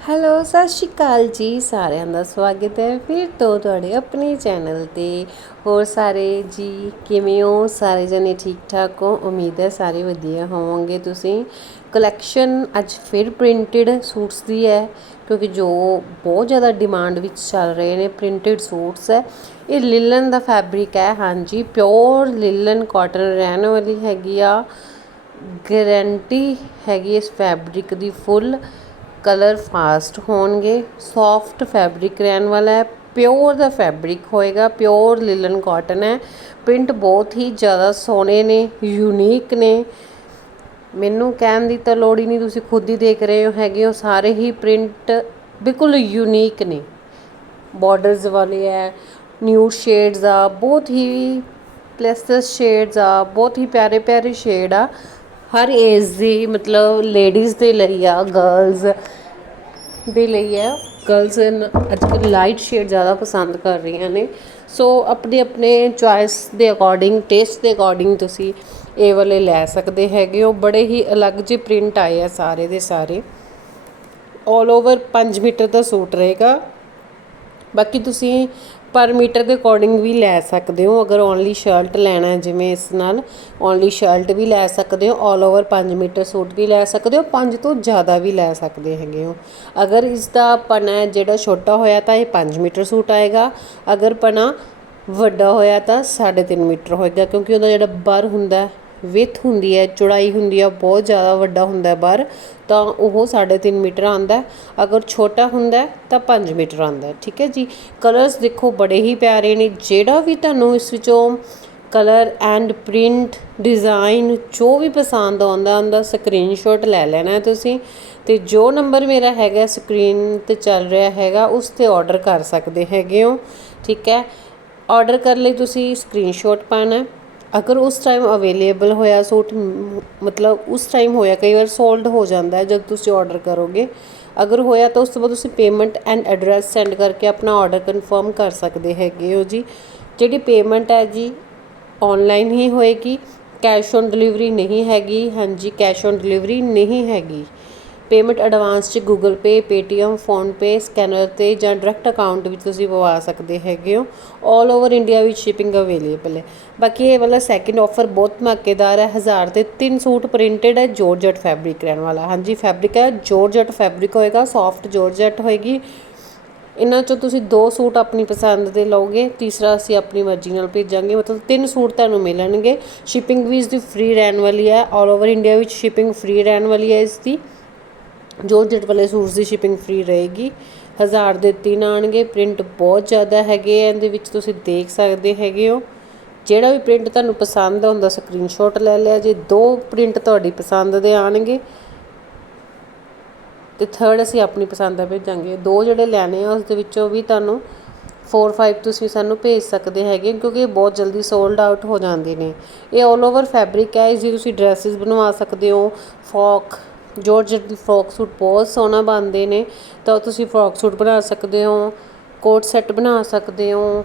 Hello ਸਤਿ ਸ਼੍ਰੀ ਅਕਾਲ ਜੀ। ਸਾਰਿਆਂ ਦਾ ਸਵਾਗਤ ਹੈ ਫਿਰ ਤੋਂ ਤੁਹਾਡੇ ਆਪਣੇ ਚੈਨਲ ਤੇ। ਹੋਰ ਸਾਰੇ ਜੀ ਕਿਵੇਂ ਹੋ? ਸਾਰੇ ਜਣੇ ਠੀਕ ਠਾਕ ਹੋ? ਉਮੀਦ ਹੈ ਸਾਰੇ ਵਧੀਆ ਹੋਵੋਗੇ ਤੁਸੀਂ। ਕਲੈਕਸ਼ਨ ਅੱਜ ਫਿਰ ਪ੍ਰਿੰਟਡ ਸੂਟਸ ਦੀ ਹੈ, ਕਿਉਂਕਿ ਜੋ ਬਹੁਤ ਜ਼ਿਆਦਾ ਡਿਮਾਂਡ ਵਿੱਚ ਚੱਲ ਰਹੇ ਨੇ ਪ੍ਰਿੰਟਡ ਸੂਟਸ ਹੈ। ਇਹ ਲਿਲਨ ਦਾ ਫੈਬਰਿਕ ਹੈ, ਹਾਂਜੀ। ਪਿਓਰ ਲਿਲਨ ਕਾਟਨ ਰਹਿਣ ਵਾਲੀ ਹੈਗੀ ਆ। ਗਾਰੰਟੀ ਹੈਗੀ ਇਸ ਫੈਬਰਿਕ ਦੀ ਫੁੱਲ ਕਲਰ ਫਾਸਟ ਹੋਣਗੇ ਸੋਫਟ ਫੈਬਰਿਕ ਰਹਿਣ ਵਾਲਾ ਹੈ ਪਿਓਰ ਦਾ ਫੈਬਰਿਕ ਹੋਏਗਾ ਪਿਓਰ ਲਿਲਨ ਕਾਟਨ ਹੈ। ਪ੍ਰਿੰਟ ਬਹੁਤ ਹੀ ਜ਼ਿਆਦਾ ਸੋਹਣੇ ਨੇ ਯੂਨੀਕ ਨੇ। ਮੈਨੂੰ ਕਹਿਣ ਦੀ ਤਾਂ ਲੋੜ ਹੀ ਨਹੀਂ, ਤੁਸੀਂ ਖੁਦ ਹੀ ਦੇਖ ਰਹੇ ਹੋ, ਹੈਗੇ ਹੋ, ਸਾਰੇ ਹੀ ਪ੍ਰਿੰਟ ਬਿਲਕੁਲ ਯੂਨੀਕ ਨੇ। ਬਾਰਡਰਸ ਵਾਲੇ ਹੈ ਨਿਊ ਸ਼ੇਡਸ ਆ, ਬਹੁਤ ਹੀ ਪਲੇਸਸ ਸ਼ੇਡਸ ਆ, ਬਹੁਤ ਹੀ ਪਿਆਰੇ ਪਿਆਰੇ ਸ਼ੇਡ ਆ। ਹਰ ਏਜ ਦੀ, ਮਤਲਬ ਲੇਡੀਜ਼ ਦੇ ਲਈ ਆ ਗਰਲਜ਼ ਦੇ ਲਈ ਆ। ਗਰਲਜ਼ ਅੱਜ ਕੱਲ੍ਹ ਲਾਈਟ ਸ਼ੇਡ ਜ਼ਿਆਦਾ ਪਸੰਦ ਕਰ ਰਹੀਆਂ ਨੇ। ਸੋ ਆਪਣੇ ਆਪਣੇ ਚੁਆਇਸ ਦੇ ਅਕੋਰਡਿੰਗ ਟੇਸਟ ਦੇ ਅਕੋਰਡਿੰਗ ਤੁਸੀਂ ਇਹ ਵਾਲੇ ਲੈ ਸਕਦੇ ਹੈਗੇ ਹੋ। ਬੜੇ ਹੀ ਅਲੱਗ ਜਿਹੇ ਪ੍ਰਿੰਟ ਆਏ ਆ ਸਾਰੇ ਦੇ ਸਾਰੇ। ਆਲ ਓਵਰ 5 ਮੀਟਰ ਦਾ ਸੂਟ ਰਹੇਗਾ। ਬਾਕੀ ਤੁਸੀਂ ਪਰ ਮੀਟਰ ਦੇ ਅਕੋਰਡਿੰਗ ਵੀ ਲੈ ਸਕਦੇ ਹੋ। ਅਗਰ ਓਨਲੀ ਸ਼ਰਟ ਲੈਣਾ ਜਿਵੇਂ ਇਸ ਨਾਲ ਓਨਲੀ ਸ਼ਰਟ ਵੀ ਲੈ ਸਕਦੇ ਹੋ ਆਲ ਓਵਰ 5 ਮੀਟਰ ਸੂਟ ਵੀ ਲੈ ਸਕਦੇ ਹੋ 5 ਤੋਂ ਜ਼ਿਆਦਾ ਵੀ ਲੈ ਸਕਦੇ ਹੈਗੇ ਹੋ। ਅਗਰ ਇਸ ਦਾ ਪਨਾ ਹੈ, ਜਿਹੜਾ ਛੋਟਾ ਹੋਇਆ ਤਾਂ ਇਹ 5 ਮੀਟਰ ਸੂਟ ਆਏਗਾ। ਅਗਰ ਪਨਾ ਵੱਡਾ ਹੋਇਆ ਤਾਂ 3.5 ਮੀਟਰ ਹੋਏਗਾ, ਕਿਉਂਕਿ ਉਹਦਾ ਜਿਹੜਾ ਬਰ ਹੁੰਦਾ ਵਿੱਥ ਹੁੰਦੀ ਹੈ, ਚੌੜਾਈ ਹੁੰਦੀ ਹੈ, ਬਹੁਤ ਜ਼ਿਆਦਾ ਵੱਡਾ ਹੁੰਦਾ ਬਰ ਤਾਂ ਉਹ 3.5 ਮੀਟਰ ਆਉਂਦਾ ਅਗਰ ਛੋਟਾ ਹੁੰਦਾ ਤਾਂ ਪੰਜ ਮੀਟਰ ਆਉਂਦਾ ਠੀਕ ਹੈ ਜੀ। ਕਲਰਸ ਦੇਖੋ, ਬੜੇ ਹੀ ਪਿਆਰੇ ਨੇ। ਜਿਹੜਾ ਵੀ ਤੁਹਾਨੂੰ ਇਸ ਵਿੱਚੋਂ ਕਲਰ ਐਂਡ ਪ੍ਰਿੰਟ ਡਿਜ਼ਾਈਨ ਜੋ ਵੀ ਪਸੰਦ ਆਉਂਦਾ, ਉਹਦਾ ਸਕਰੀਨਸ਼ਾਟ ਲੈ ਲੈਣਾ ਹੈ ਤੁਸੀਂ। ਤੇ ਜੋ ਨੰਬਰ ਮੇਰਾ ਹੈਗਾ ਸਕਰੀਨ ਤੇ ਚੱਲ ਰਿਹਾ ਹੈਗਾ, ਉਸ ਤੇ ਆਰਡਰ ਕਰ ਸਕਦੇ ਹੈਗੇ ਹੋ, ਠੀਕ ਹੈ। ਆਰਡਰ ਕਰਨ ਲਈ ਤੁਸੀਂ ਸਕਰੀਨਸ਼ਾਟ ਪਾਣਾ ਅਗਰ ਉਸ ਟਾਈਮ ਅਵੇਲੇਬਲ ਹੋਇਆ ਸੂਟ ਮਤਲਬ ਉਸ ਟਾਈਮ ਹੋਇਆ, ਕਈ ਵਾਰ ਸੋਲਡ ਹੋ ਜਾਂਦਾ ਜਦ ਤੁਸੀਂ ਆਰਡਰ ਕਰੋਗੇ। ਅਗਰ ਹੋਇਆ ਤਾਂ ਉਸ ਤੋਂ ਬਾਅਦ ਤੁਸੀਂ ਪੇਮੈਂਟ ਐਂਡ ਐਡਰੈਸ ਸੈਂਡ ਕਰਕੇ ਆਪਣਾ ਆਰਡਰ ਕਨਫਰਮ ਕਰ ਸਕਦੇ ਹੈਗੇ ਹੋ ਜੀ। ਜਿਹੜੀ ਪੇਮੈਂਟ ਹੈ ਜੀ ਆਨਲਾਈਨ ਹੀ ਹੋਏਗੀ ਕੈਸ਼ ਔਨ ਡਿਲੀਵਰੀ ਨਹੀਂ ਹੈਗੀ, ਹਾਂਜੀ ਕੈਸ਼ ਔਨ ਡਿਲੀਵਰੀ ਨਹੀਂ ਹੈਗੀ। ਪੇਮੈਂਟ ਐਡਵਾਂਸ 'ਚ Google Pay Paytm PhonePe scanner ਤੇ ਜਾਂ ਡਾਇਰੈਕਟ ਅਕਾਊਂਟ ਵਿੱਚ ਤੁਸੀਂ ਪਵਾ ਸਕਦੇ ਹੈਗੇ ਹੋ। 올 ਓਵਰ ਇੰਡੀਆ ਵਿੱਚ ਸ਼ਿਪਿੰਗ ਅਵੇਲੇਬਲ ਹੈ। ਬਾਕੀ ਇਹ ਵਾਲਾ ਸੈਕਿੰਡ ਆਫਰ ਬਹੁਤ ਧਮਾਕੇਦਾਰ ਹੈ। 1000 'ਤੇ ਤਿੰਨ ਸੂਟ ਪ੍ਰਿੰਟਡ ਹੈ। ਜੋਰਜਟ ਫੈਬਰਿਕ ਰਹਿਣ ਵਾਲਾ। ਹਾਂਜੀ ਫੈਬਰਿਕ ਹੈ। ਜੋਰਜਟ ਫੈਬਰਿਕ ਹੋਏਗਾ। ਸੌਫਟ ਜੋਰਜਟ ਹੋਏਗੀ। ਇਹਨਾਂ ਚੋਂ ਤੁਸੀਂ ਦੋ ਸੂਟ ਆਪਣੀ ਪਸੰਦ ਦੇ ਲਓਗੇ। ਤੀਸਰਾ ਅਸੀਂ ਆਪਣੀ ਮਰਜ਼ੀ ਨਾਲ ਭੇਜਾਂਗੇ। ਮਤਲਬ ਤਿੰਨ ਸੂਟ ਤੁਹਾਨੂੰ ਮਿਲਣਗੇ। ਸ਼ਿਪਿੰਗ ਵੀ ਇਸ ਦੀ ਫ੍ਰੀ ਰਹਿਣ ਵਾਲੀ ਹੈ। 올 ਓਵਰ ਇੰਡੀਆ ਵਿੱਚ ਸ਼ਿਪਿੰਗ ਫ੍ਰੀ ਰਹਿਣ ਵਾਲੀ ਹੈ ਇਸ ਦੀ। ਜੋ ਜਟ ਵਾਲੇ ਸੂਟਸ ਦੀ ਸ਼ਿਪਿੰਗ ਫ੍ਰੀ ਰਹੇਗੀ। ਹਜ਼ਾਰ ਦੇ ਤਿੰਨ ਆਣਗੇ ਪ੍ਰਿੰਟ ਬਹੁਤ ਜ਼ਿਆਦਾ ਹੈਗੇ ਆ, ਇਹਦੇ ਵਿੱਚ ਤੁਸੀਂ ਦੇਖ ਸਕਦੇ ਹੈਗੇ ਹੋ। ਜਿਹੜਾ ਵੀ ਪ੍ਰਿੰਟ ਤੁਹਾਨੂੰ ਪਸੰਦ ਆਉਂਦਾ ਸਕਰੀਨਸ਼ਾਟ ਲੈ ਲਿਆ ਜੇ। ਦੋ ਪ੍ਰਿੰਟ ਤੁਹਾਡੀ ਪਸੰਦ ਦੇ ਆਣਗੇ। ਤੇ ਥਰਡ ਅਸੀਂ ਆਪਣੀ ਪਸੰਦ ਦਾ ਭੇਜਾਂਗੇ। ਦੋ ਜਿਹੜੇ ਲੈਣੇ ਆ ਉਸ ਦੇ ਵਿੱਚੋਂ ਵੀ ਤੁਹਾਨੂੰ 4 5 ਤੁਸੀਂ ਸਾਨੂੰ ਭੇਜ ਸਕਦੇ ਹੈਗੇ, ਕਿਉਂਕਿ ਇਹ ਬਹੁਤ ਜਲਦੀ ਸੋਲਡ ਆਊਟ ਹੋ ਜਾਂਦੇ ਨੇ। ਇਹ 올 ਓਵਰ ਫੈਬਰਿਕ ਹੈ ਇਸ ਦੀ ਤੁਸੀਂ ਡਰੈਸਸ ਬਣਵਾ ਸਕਦੇ ਹੋ ਫੌਕ ਜੋਰਜਟ ਦੀ ਫਰੋਕ ਸੂਟ ਬਹੁਤ ਸੋਹਣਾ ਬਣਦੇ ਨੇ, ਤਾਂ ਤੁਸੀਂ ਫਰੋਕ ਸੂਟ ਬਣਾ ਸਕਦੇ ਹੋ, ਕੋਟ ਸੈੱਟ ਬਣਾ ਸਕਦੇ ਹੋ,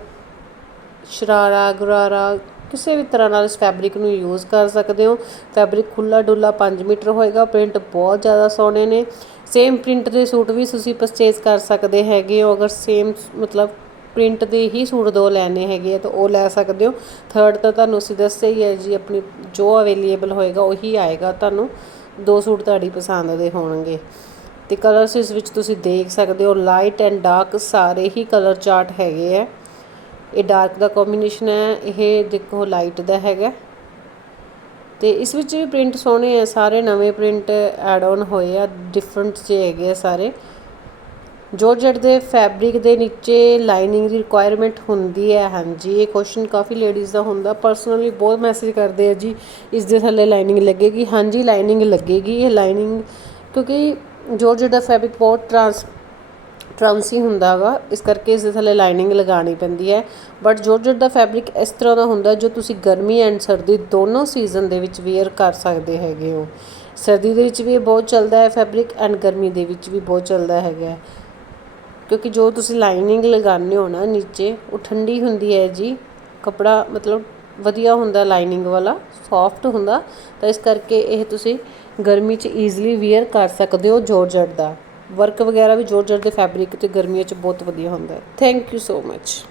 ਸ਼ਰਾਰਾ, ਗੁਰਾਰਾ, ਕਿਸੇ ਵੀ ਤਰ੍ਹਾਂ ਨਾਲ ਇਸ ਫੈਬਰਿਕ ਨੂੰ ਯੂਜ਼ ਕਰ ਸਕਦੇ ਹੋ। ਫੈਬਰਿਕ ਖੁੱਲਾ ਡੁੱਲਾ 5 ਮੀਟਰ ਹੋਏਗਾ ਪ੍ਰਿੰਟ ਬਹੁਤ ਜ਼ਿਆਦਾ ਸੋਹਣੇ ਨੇ। ਸੇਮ ਪ੍ਰਿੰਟ ਦੇ ਸੂਟ ਵੀ ਤੁਸੀਂ ਪਰਚੇਸ ਕਰ ਸਕਦੇ ਹੈਗੇ ਹੋ, ਅਗਰ ਸੇਮ ਮਤਲਬ ਪ੍ਰਿੰਟ ਦੇ ਹੀ ਸੂਟ ਦੋ ਲੈਣੇ ਹੈਗੇ ਆ, ਤਾਂ ਉਹ ਲੈ ਸਕਦੇ ਹੋ। ਥਰਡ ਤਾਂ ਤੁਹਾਨੂੰ ਅਸੀਂ ਦੱਸਿਆ ਹੀ ਹੈ ਜੀ, ਆਪਣੀ ਜੋ ਅਵੇਲੇਬਲ ਹੋਏਗਾ, ਉਹੀ ਆਏਗਾ ਤੁਹਾਨੂੰ। ਦੋ ਸੂਟ ਤੁਹਾਡੀ ਪਸੰਦ ਦੇ ਹੋਣਗੇ। ਤੇ ਕਲਰਸ ਇਸ ਵਿੱਚ ਤੁਸੀਂ ਦੇਖ ਸਕਦੇ ਹੋ ਲਾਈਟ ਐਂਡ ਡਾਰਕ ਸਾਰੇ ਹੀ ਕਲਰ ਚਾਰਟ ਹੈਗੇ ਆ। ਇਹ ਡਾਰਕ ਦਾ ਕੰਬੀਨੇਸ਼ਨ ਹੈ, ਇਹ ਦੇਖੋ ਲਾਈਟ ਦਾ ਹੈਗਾ। ਤੇ ਇਸ ਵਿੱਚ ਵੀ ਪ੍ਰਿੰਟ ਸੋਹਣੇ ਆ, ਸਾਰੇ ਨਵੇਂ ਪ੍ਰਿੰਟ ਐਡ ਆਨ ਹੋਏ ਆ ਡਿਫਰੈਂਟ ਜੇ ਹੈਗੇ ਆ ਸਾਰੇ। ਜੋਰਜਟ ਦੇ ਫੈਬਰਿਕ ਦੇ ਨੀਚੇ ਲਾਈਨਿੰਗ ਦੀ ਰਿਕੁਆਇਰਮੈਂਟ ਹੁੰਦੀ ਹੈ, ਹਾਂਜੀ, ਇਹ ਕੁਐਸਚਨ ਕਾਫੀ ਲੇਡੀਜ਼ ਦਾ ਹੁੰਦਾ ਪਰਸਨਲੀ ਬਹੁਤ ਮੈਸੇਜ ਕਰਦੇ ਆ ਜੀ, ਇਸ ਦੇ ਥੱਲੇ ਲਾਈਨਿੰਗ ਲੱਗੇਗੀ, ਹਾਂਜੀ, ਲਾਈਨਿੰਗ ਲੱਗੇਗੀ, ਇਹ ਲਾਈਨਿੰਗ ਕਿਉਂਕਿ ਜੋਰਜਟ ਦਾ ਫੈਬਰਿਕ ਬਹੁਤ ਟਰਾਂਸ ਟਰਾਂਸੀ ਹੁੰਦਾ ਵਾ ਇਸ ਕਰਕੇ ਇਸ ਦੇ ਥੱਲੇ ਲਾਈਨਿੰਗ ਲਗਾਉਣੀ ਪੈਂਦੀ ਹੈ। ਬਟ ਜੋਰਜਟ ਦਾ ਫੈਬਰਿਕ ਇਸ ਤਰ੍ਹਾਂ ਦਾ ਹੁੰਦਾ ਜੋ ਤੁਸੀਂ ਗਰਮੀ ਐਂਡ ਸਰਦੀ ਦੋਨੋਂ ਸੀਜ਼ਨ ਦੇ ਵਿੱਚ ਵੇਅਰ ਕਰ ਸਕਦੇ ਹੈਗੇ ਹੋ। ਸਰਦੀ ਦੇ ਵਿੱਚ ਵੀ ਇਹ ਬਹੁਤ ਚੱਲਦਾ ਹੈ ਫੈਬਰਿਕ ਐਂਡ ਗਰਮੀ ਦੇ ਵਿੱਚ ਵੀ ਬਹੁਤ ਚੱਲਦਾ ਹੈਗਾ ਕਿਉਂਕਿ ਜੋ ਤੁਸੀਂ ਲਾਈਨਿੰਗ ਲਗਾਉਂਦੇ ਹੋ ਨਾ ਨੀਚੇ, ਉਹ ਠੰਡੀ ਹੁੰਦੀ ਹੈ ਜੀ। ਕੱਪੜਾ ਮਤਲਬ ਵਧੀਆ ਹੁੰਦਾ ਲਾਈਨਿੰਗ ਵਾਲਾ, ਸੌਫਟ ਹੁੰਦਾ। ਤਾਂ ਇਸ ਕਰਕੇ ਇਹ ਤੁਸੀਂ ਗਰਮੀ 'ਚ ਈਜ਼ੀਲੀ ਵੇਅਰ ਕਰ ਸਕਦੇ ਹੋ ਜੋਰਜਟ ਦਾ। ਵਰਕ ਵਗੈਰਾ ਵੀ ਜੋਰਜਟ ਦੇ ਫੈਬਰਿਕ ਤੇ ਗਰਮੀਆਂ 'ਚ ਬਹੁਤ ਵਧੀਆ ਹੁੰਦਾ ਥੈਂਕ ਯੂ ਸੋ ਮੱਚ